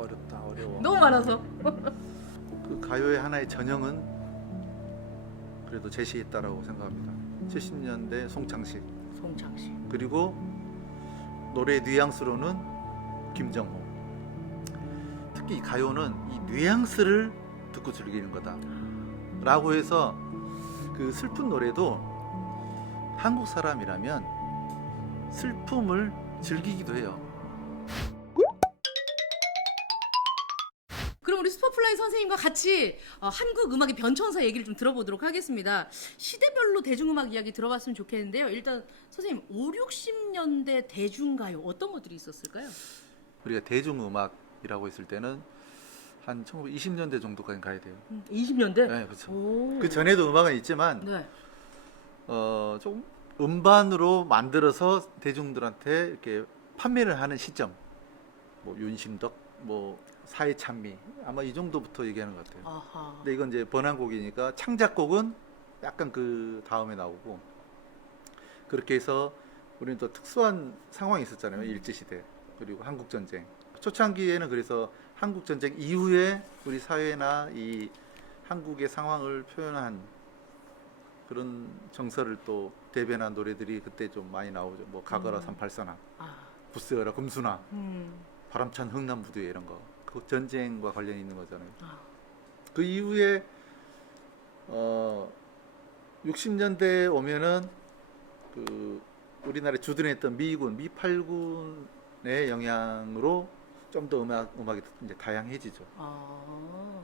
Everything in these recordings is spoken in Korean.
어렵다, 어려워. 너무 많아서. 그 가요의 하나의 전형은 그래도 제시했다라고 생각합니다. 70년대 송창식, 송창식. 그리고 노래 뉘앙스로는 김정호. 특히 이 가요는 이 뉘앙스를 듣고 즐기는 거다라고 해서 그 슬픈 노래도 한국 사람이라면 슬픔을 즐기기도 해요. 그럼 우리 슈퍼플라이 선생님과 같이 한국 음악의 변천사 얘기를 좀 들어보도록 하겠습니다. 시대별로 대중음악 이야기 들어봤으면 좋겠는데요. 일단 선생님 5, 60년대 대중가요 어떤 것들이 있었을까요? 우리가 대중음악이라고 했을 때는 한 1920년대 정도까지 가야 돼요. 20년대? 네, 그렇죠. 오. 그 전에도 음악은 있지만 네. 좀 음반으로 만들어서 대중들한테 이렇게 판매를 하는 시점. 뭐 윤심덕, 뭐 사회찬미, 아마 이 정도부터 얘기하는 것 같아요. 아하. 근데 이건 이제 번안곡이니까 창작곡은 약간 그 다음에 나오고, 그렇게 해서 우리는 또 특수한 상황이 있었잖아요. 일제시대 그리고 한국전쟁 초창기에는. 그래서 한국전쟁 이후에 우리 사회나 이 한국의 상황을 표현한 그런 정서를 또 대변한 노래들이 그때 좀 많이 나오죠. 뭐 가거라 384나 아. 부스여라 금수나 음. 바람찬 흥남부두에 이런 거, 그 전쟁과 관련이 있는 거잖아요. 아. 그 이후에 60년대 오면은 그 우리나라에 주둔했던 미군, 미8군의 영향으로 좀 더 음악이 이제 다양해지죠. 아.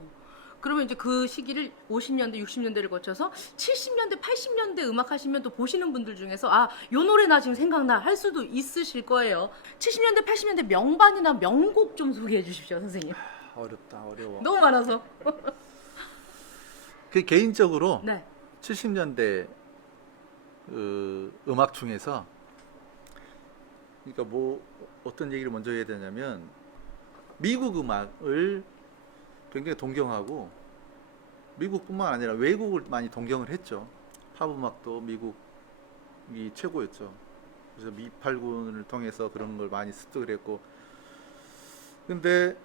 그러면 이제 그 시기를 50년대, 60년대를 거쳐서 70년대, 80년대 음악 하시면 또 보시는 분들 중에서 아, 요 노래 나 지금 생각나 할 수도 있으실 거예요. 70년대, 80년대 명반이나 명곡 좀 소개해 주십시오, 선생님. 어렵다, 어려워. 너무 많아서. 그 개인적으로 네. 70년대 음악 중에서, 그러니까 뭐 어떤 얘기를 먼저 해야 되냐면 미국 음악을 굉장히 동경하고, 미국뿐만 아니라 외국을 많이 동경을 했죠. 팝 음악도 미국이 최고였죠. 그래서 미8군을 통해서 그런 걸 많이 습득을 했고, 근데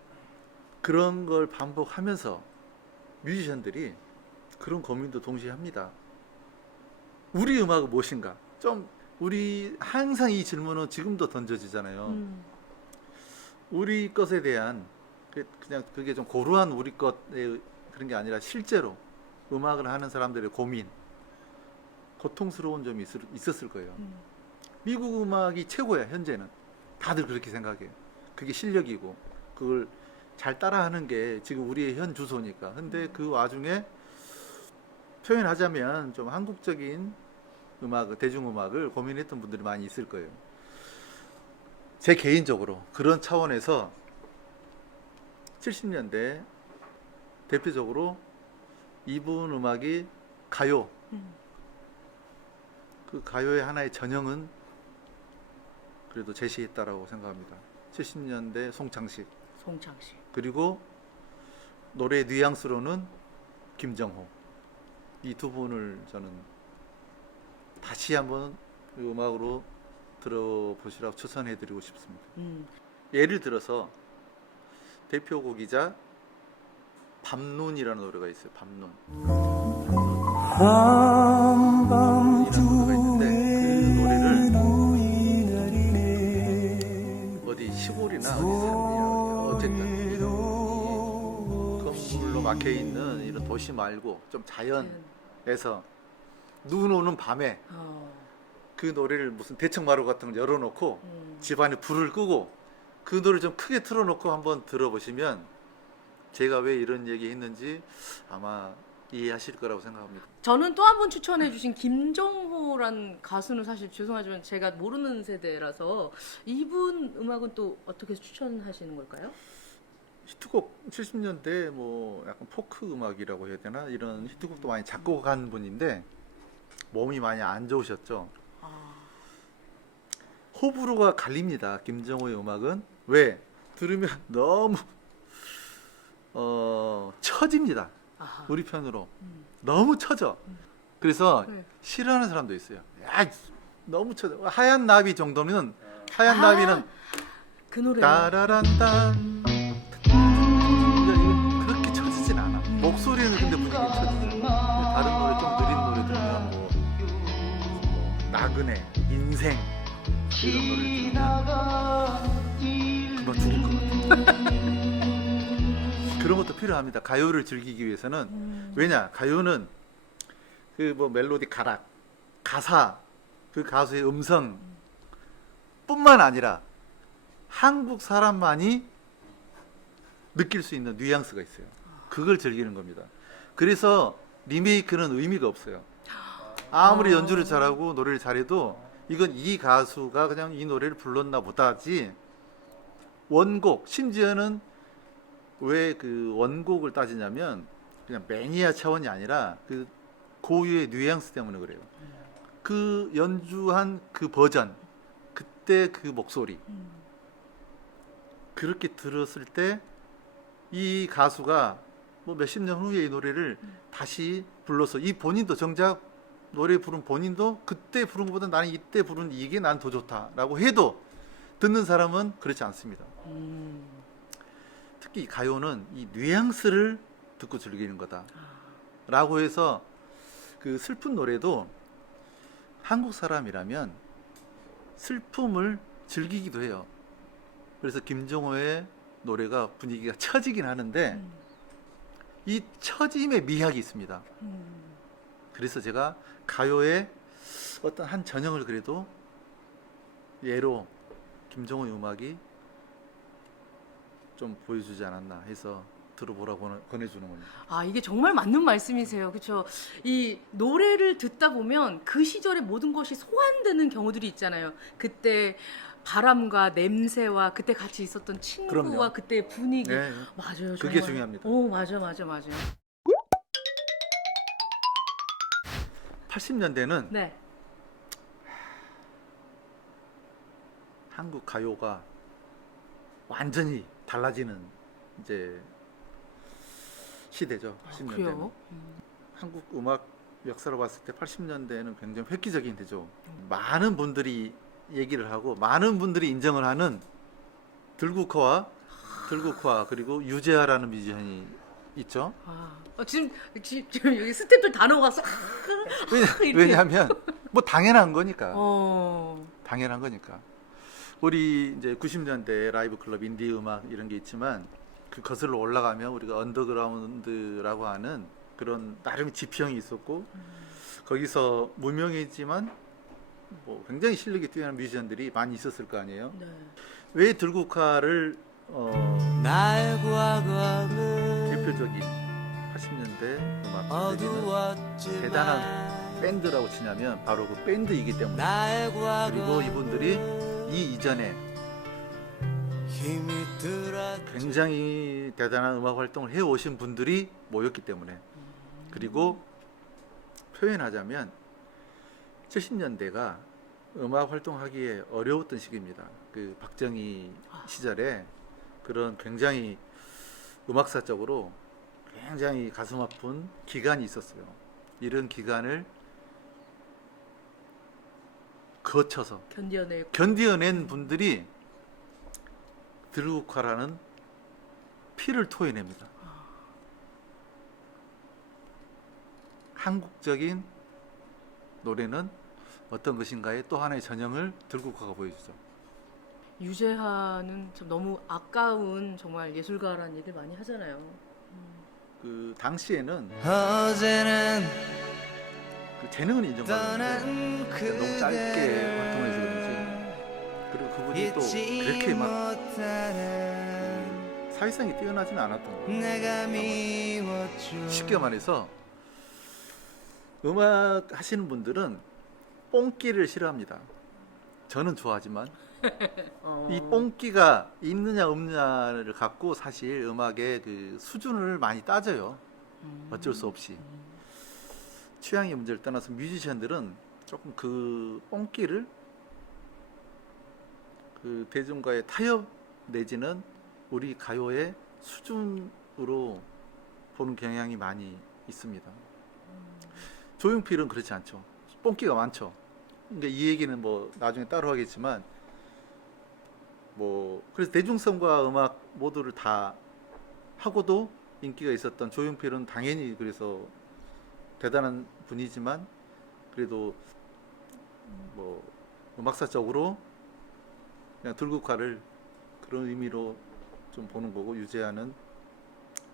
그런 걸 반복하면서 뮤지션들이 그런 고민도 동시에 합니다. 우리 음악은 무엇인가? 좀 우리 항상 이 질문은 지금도 던져지잖아요. 우리 것에 대한 그냥 그게 좀 고루한 우리 것의 그런 게 아니라 실제로 음악을 하는 사람들의 고민, 고통스러운 점이 있었을 거예요. 미국 음악이 최고야. 현재는 다들 그렇게 생각해요. 그게 실력이고 그걸 잘 따라하는 게 지금 우리의 현 주소니까. 근데 그 와중에 표현하자면 좀 한국적인 음악, 대중음악을 고민했던 분들이 많이 있을 거예요. 제 개인적으로 그런 차원에서 70년대 대표적으로 이분 음악이 가요. 그 가요의 하나의 전형은 그래도 제시했다라고 생각합니다. 70년대 송창식, 송창식. 그리고 노래 뉘앙스로는 김정호. 이 두 분을 저는 다시 한번 음악으로 들어보시라고 추천해드리고 싶습니다. 예를 들어서 대표곡이자 밤눈이라는 노래가 있어요. 밤눈. 이라는 노래가 있는데 그 노래를 어디 시골이나 어쨌든 건물로 막혀 있는 이런 도시 말고 좀 자연에서 눈 오는 밤에 그 노래를 무슨 대청마루 같은 걸 열어놓고 집안에 불을 끄고 그 노래를 좀 크게 틀어놓고 한번 들어보시면 제가 왜 이런 얘기 했는지 아마 이해하실 거라고 생각합니다. 저는 또 한 번 추천해 주신 김정호란 가수는 사실 죄송하지만 제가 모르는 세대라서 이분 음악은 또 어떻게 추천하시는 걸까요? 히트곡 70년대 뭐 약간 포크 음악이라고 해야 되나, 이런 히트곡도 많이 작곡한 분인데 몸이 많이 안 좋으셨죠. 호불호가 갈립니다. 김정호의 음악은. 왜? 들으면 너무 처집니다. 아하. 우리 편으로 너무 처져. 그래서 네. 싫어하는 사람도 있어요. 야, 너무 처져. 하얀 나비 정도면, 하얀 나비는 그 노래. 따라란딴 이런 노래를 들으면 금방 죽을 것 같아요. 그런 것도 필요합니다. 가요를 즐기기 위해서는. 왜냐, 가요는 그 뭐 멜로디 가락, 가사, 그 가수의 음성 뿐만 아니라 한국 사람만이 느낄 수 있는 뉘앙스가 있어요. 그걸 즐기는 겁니다. 그래서 리메이크는 의미가 없어요. 아무리 연주를 잘하고 노래를 잘해도 이건 이 가수가 그냥 이 노래를 불렀나 보다지, 원곡, 심지어는 왜 그 원곡을 따지냐면 그냥 매니아 차원이 아니라 그 고유의 뉘앙스 때문에 그래요. 그 연주한 그 버전, 그때 그 목소리, 그렇게 들었을 때 이 가수가 뭐 몇십 년 후에 이 노래를 다시 불러서, 이 본인도 정작 노래 부른 본인도 그때 부른 것보다 나는 이때 부른 이게 난 더 좋다라고 해도 듣는 사람은 그렇지 않습니다. 특히 이 가요는 이 뉘앙스를 듣고 즐기는 거다라고 해서 그 슬픈 노래도 한국 사람이라면 슬픔을 즐기기도 해요. 그래서 김종호의 노래가 분위기가 처지긴 하는데 이 처짐의 미학이 있습니다. 그래서 제가 가요의 어떤 한 전형을 그래도 예로 김종호의 음악이 좀 보여주지 않았나 해서 들어보라고 권해주는 겁니다. 아, 이게 정말 맞는 말씀이세요. 그렇죠? 이 노래를 듣다 보면 그 시절의 모든 것이 소환되는 경우들이 있잖아요. 그때 바람과 냄새와 그때 같이 있었던 친구와 그럼요. 그때의 분위기. 네, 맞아요. 그게 정말. 중요합니다. 오, 맞아요. 80년대는 네. 한국 가요가 완전히 달라지는 이제 시대죠. 80년대는. 그래요? 한국 음악 역사로 봤을 때 80년대는 굉장히 획기적인 때죠. 많은 분들이 얘기를 하고 많은 분들이 인정을 하는 들국화 그리고 유재하라는 뮤지션이 있죠. 아, 지금 여기 스태프들 다 나와서 왜냐하면 뭐 당연한 거니까. 어. 당연한 거니까. 우리 이제 90년대 라이브 클럽, 인디 음악 이런 게 있지만 그 거슬러 올라가면 우리가 언더그라운드라고 하는 그런 나름의 지평이 있었고 거기서 무명이지만 뭐 굉장히 실력이 뛰어난 뮤지션들이 많이 있었을 거 아니에요. 네. 왜 들국화를 나의 과거는 대표적인 80년대 음악 내지는 어두웠지만 대단한 밴드라고 치냐면 바로 그 밴드이기 때문에. 나의 그리고 과거는 이분들이 이 이전에 힘이 들었지. 굉장히 대단한 음악 활동을 해오신 분들이 모였기 때문에. 그리고 표현하자면 70년대가 음악 활동하기에 어려웠던 시기입니다. 그 박정희 시절에 그런 굉장히 음악사적으로 굉장히 가슴 아픈 기간이 있었어요. 이런 기간을 거쳐서 견뎌낸 분들이 들국화라는 피를 토해냅니다. 한국적인 노래는 어떤 것인가의 또 하나의 전형을 들국화가 보여주죠. 유재하는 참 너무 아까운 정말 예술가라는 얘기를 많이 하잖아요. 그 당시에는 어제는 그 재능은 인정받았는데 떠난 너무 짧게 활동해서 그런지, 그리고 그분이 또 그렇게 막 사회성이 뛰어나지는 않았던 거예요. 내가 미웠죠. 쉽게 말해서 음악 하시는 분들은 뽕끼를 싫어합니다. 저는 좋아하지만 이 뽕끼가 있느냐 없느냐를 갖고 사실 음악의 그 수준을 많이 따져요. 어쩔 수 없이. 취향의 문제를 떠나서 뮤지션들은 조금 그 뽕끼를 그 대중과의 타협 내지는 우리 가요의 수준으로 보는 경향이 많이 있습니다. 조용필은 그렇지 않죠. 뽕끼가 많죠. 그러니까 이 얘기는 뭐 나중에 따로 하겠지만 뭐 그래서 대중성과 음악 모두를 다 하고도 인기가 있었던 조용필은 당연히 그래서 대단한 분이지만 그래도 뭐 음악사적으로 그냥 들국화를 그런 의미로 좀 보는 거고, 유재하는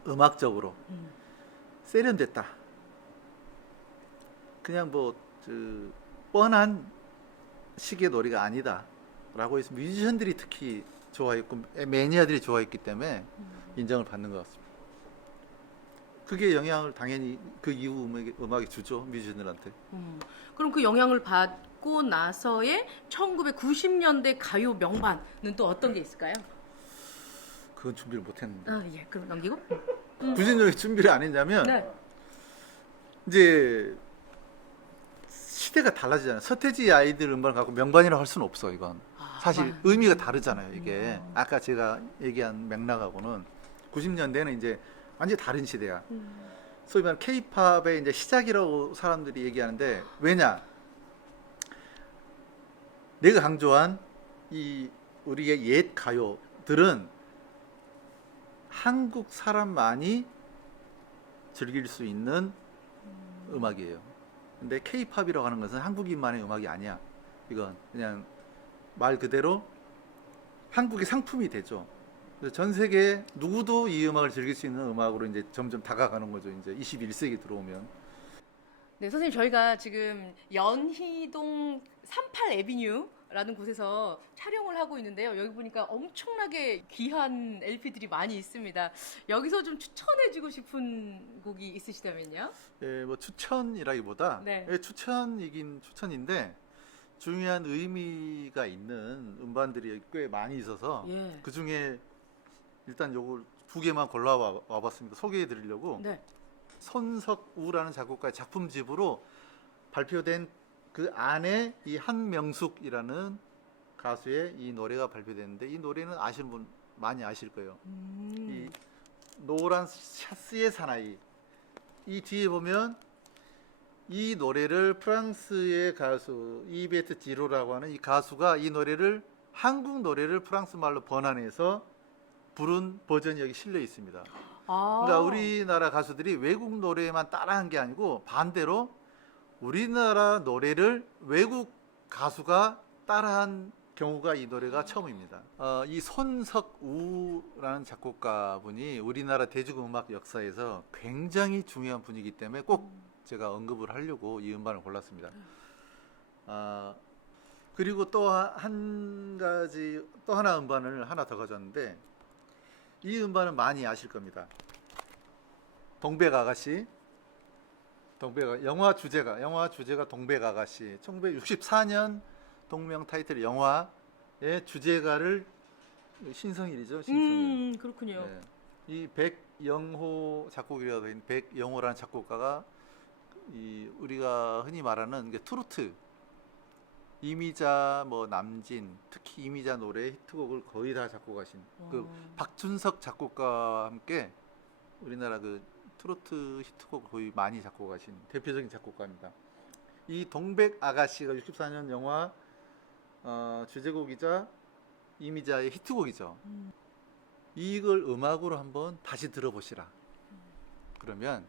음악적으로 세련됐다. 그냥 뭐 뻔한 식의 노래가 아니다라고 해서 뮤지션들이 특히 좋아했고 매니아들이 좋아했기 때문에 인정을 받는 것 같습니다. 그게 영향을 당연히 그 이후 음악에 주죠, 뮤지션들한테. 그럼 그 영향을 받고 나서의 1990년대 가요 명반은 또 어떤 게 있을까요? 그건 준비를 못했는데. 아, 예. 그럼 넘기고. 90년대 준비를 안 했냐면 네. 이제 시대가 달라지잖아요. 서태지 아이들 음반을 갖고 명반이라고 할 수는 없어. 이건 사실 의미가 다르잖아요. 이게 아까 제가 얘기한 맥락하고는 90년대는 이제 완전히 다른 시대야. 소위 말하는 K-팝의 이제 시작이라고 사람들이 얘기하는데, 왜냐? 내가 강조한 이 우리의 옛 가요들은 한국 사람만이 즐길 수 있는 음악이에요. 근데 K-팝이라고 하는 것은 한국인만의 음악이 아니야. 이건 그냥 말 그대로 한국의 상품이 되죠. 그래서 전 세계 누구도 이 음악을 즐길 수 있는 음악으로 이제 점점 다가가는 거죠. 이제 21세기 들어오면. 네, 선생님, 저희가 지금 연희동 38 에비뉴라는 곳에서 촬영을 하고 있는데요. 여기 보니까 엄청나게 귀한 LP들이 많이 있습니다. 여기서 좀 추천해주고 싶은 곡이 있으시다면요? 예, 뭐 추천이라기보다 네. 예, 추천이긴 추천인데 중요한 의미가 있는 음반들이 꽤 많이 있어서 예. 그 중에 일단 요걸 두 개만 골라와 봤습니다. 소개해 드리려고. 네. 손석우라는 작곡가의 작품집으로 발표된 그 안에 이 한명숙이라는 가수의 이 노래가 발표됐는데, 이 노래는 아시는 분 많이 아실 거예요. 이 노란 샤스의 사나이. 이 뒤에 보면 이 노래를 프랑스의 가수 이베트 지로라고 하는 이 가수가 이 노래를, 한국 노래를 프랑스 말로 번안해서 부른 버전이 여기 실려 있습니다. 그러니까 우리나라 가수들이 외국 노래만 따라한 게 아니고 반대로 우리나라 노래를 외국 가수가 따라한 경우가 이 노래가 처음입니다. 이 손석우라는 작곡가분이 우리나라 대중음악 역사에서 굉장히 중요한 분이기 때문에 꼭 제가 언급을 하려고 이 음반을 골랐습니다. 그리고 또 한 가지, 또 하나 음반을 하나 더 가져왔는데, 이 음반은 많이 아실 겁니다. 동백아가씨. 영화 주제가 동백아가씨. 1964년 동명 타이틀 영화의 주제가를 신성일이죠. 신성일. 그렇군요. 네. 이 백영호 작곡이라고 있는 백영호라는 작곡가가 이 우리가 흔히 말하는 게 트로트, 이미자, 뭐 남진, 특히 이미자 노래 히트곡을 거의 다 작곡하신 그 박준석 작곡가와 함께 우리나라 그 트로트 히트곡을 거의 많이 작곡하신 대표적인 작곡가입니다. 이 동백 아가씨가 64년 영화 주제곡이자 이미자의 히트곡이죠. 이걸 음악으로 한번 다시 들어보시라. 그러면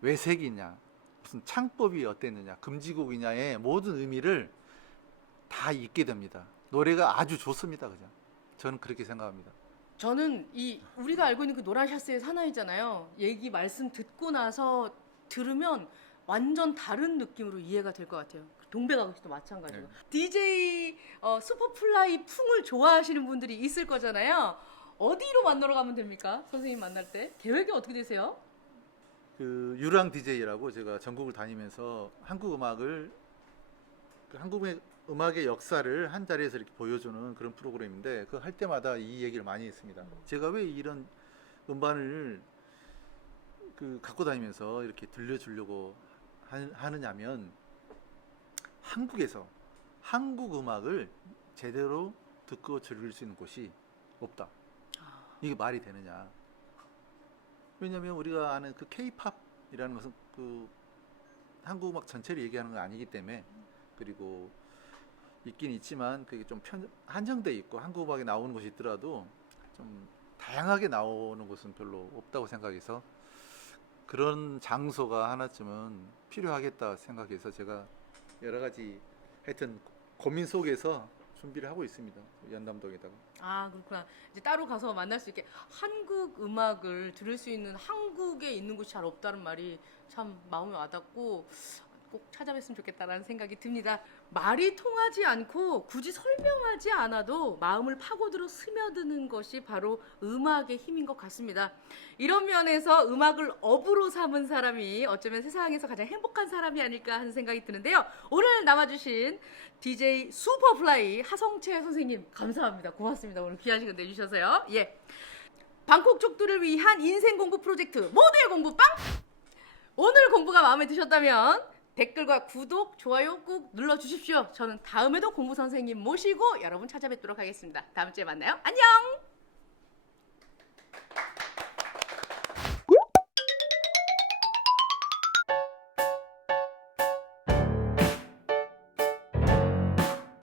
외색이냐, 무슨 창법이 어땠느냐, 금지곡이냐의 모든 의미를 다 잊게 됩니다. 노래가 아주 좋습니다. 그냥 저는 그렇게 생각합니다. 저는 이 우리가 알고 있는 그 노란 샤스의 사나이잖아요. 얘기 말씀 듣고 나서 들으면 완전 다른 느낌으로 이해가 될 것 같아요. 동백아가씨도 마찬가지고. 네. DJ 슈퍼플라이 풍을 좋아하시는 분들이 있을 거잖아요. 어디로 만나러 가면 됩니까? 선생님 만날 때 계획이 어떻게 되세요? 그 유랑 DJ라고 제가 전국을 다니면서 한국 음악을, 한국의 음악의 역사를 한 자리에서 이렇게 보여주는 그런 프로그램인데, 그 할 때마다 이 얘기를 많이 했습니다. 제가 왜 이런 음반을 그 갖고 다니면서 이렇게 들려주려고 하느냐면, 한국에서 한국 음악을 제대로 듣고 즐길 수 있는 곳이 없다. 이게 말이 되느냐? 왜냐하면 우리가 아는 그 K-팝이라는 것은 그 한국 음악 전체를 얘기하는 건 아니기 때문에, 그리고 있긴 있지만 그게 좀 한정돼 있고 한국 음악이 나오는 곳이 있더라도 좀 다양하게 나오는 곳은 별로 없다고 생각해서, 그런 장소가 하나쯤은 필요하겠다 생각해서 제가 여러 가지 하여튼 고민 속에서 준비를 하고 있습니다. 연남동에다가. 아, 그렇구나. 이제 따로 가서 만날 수 있게 한국 음악을 들을 수 있는 한국에 있는 곳이 잘 없다는 말이 참 마음에 와닿고 꼭 찾아뵀으면 좋겠다라는 생각이 듭니다. 말이 통하지 않고 굳이 설명하지 않아도 마음을 파고들어 스며드는 것이 바로 음악의 힘인 것 같습니다. 이런 면에서 음악을 업으로 삼은 사람이 어쩌면 세상에서 가장 행복한 사람이 아닐까 하는 생각이 드는데요. 오늘 남아주신 DJ 슈퍼플라이 하성채 선생님 감사합니다. 고맙습니다. 오늘 귀한 시간 내주셔서요. 예. 방콕 족두를 위한 인생 공부 프로젝트 모두의 공부방! 오늘 공부가 마음에 드셨다면 댓글과 구독, 좋아요 꼭 눌러주십시오. 저는 다음에도 공부 선생님 모시고 여러분 찾아뵙도록 하겠습니다. 다음 주에 만나요. 안녕!